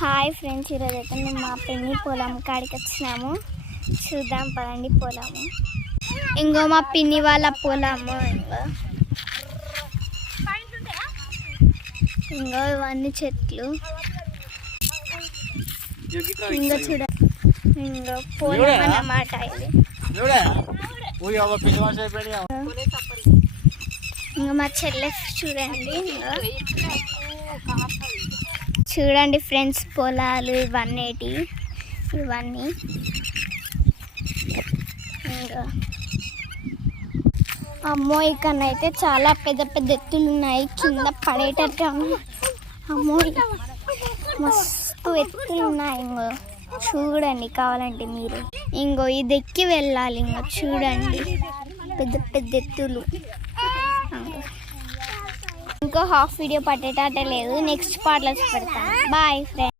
Hi friends, ఈరోజు అయితే మేము మా పిన్ని పొలం కాడికి వచ్చినాము. చూద్దాం పదండి పొలము. ఇంకో మా పిన్ని వాళ్ళ పొలము. ఇంకో ఇవన్నీ చెట్లు. ఇంకో చూడ ఇంకో పొలం అన్నమాట ఇది. ఇంకా మా చెల్లె చూడండి. చూడండి ఫ్రెండ్స్, పొలాలు ఇవన్నీ ఇంకా అమ్మో ఇక్కడనైతే చాలా పెద్ద పెద్ద ఎత్తులు ఉన్నాయి. కింద పడేటట్టు అమ్మో మస్తు ఎత్తులు ఉన్నాయి. ఇంకో చూడండి కావాలంటే మీరు. ఇంకో ఇది ఎక్కి వెళ్ళాలి. ఇంకో చూడండి పెద్ద పెద్ద ఎత్తులు. ఇంకో హాఫ్ వీడియో పట్టేటట్టే లేదు. నెక్స్ట్ పార్ట్లో పెడతాను. Bye friends.